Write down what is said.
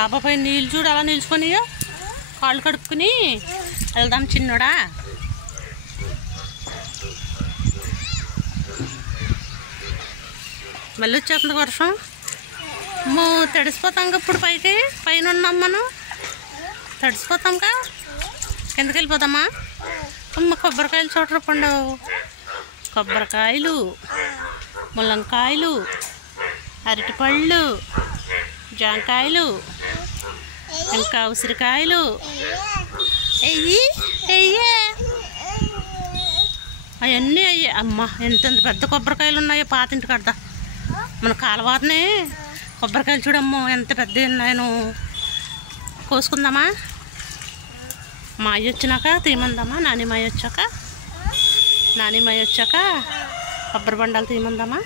డాబాపై నీళ్ళు చూడు అలా నిల్చుకొనియో, కాళ్ళు కడుక్కుని వెళ్దాం చిన్నోడా. మళ్ళీ వచ్చేస్తుంది వర్షం. తడిసిపోతాం ఇప్పుడు పైన ఉన్నాం మనం, తడిసిపోతాంగా. కిందకి వెళ్ళిపోతామా? అమ్మ కొబ్బరికాయలు చూడరు పండవు. కొబ్బరికాయలు, ముల్లంకాయలు, అరటిపళ్ళు, జాంకాయలు, ఇంకా ఉసిరికాయలు. అవన్నీ అయ్యి. అమ్మ ఎంత పెద్ద కొబ్బరికాయలు ఉన్నాయో పాతింటి కడతా. మన కాలవాతనే కొబ్బరికాయలు చూడమ్మో ఎంత పెద్ద ఉన్నాయను. కోసుకుందామా? మా అయ్య వచ్చినాక తీమందామా? నానిమాయ వచ్చాక కొబ్బరి బండాలు తీమందామా?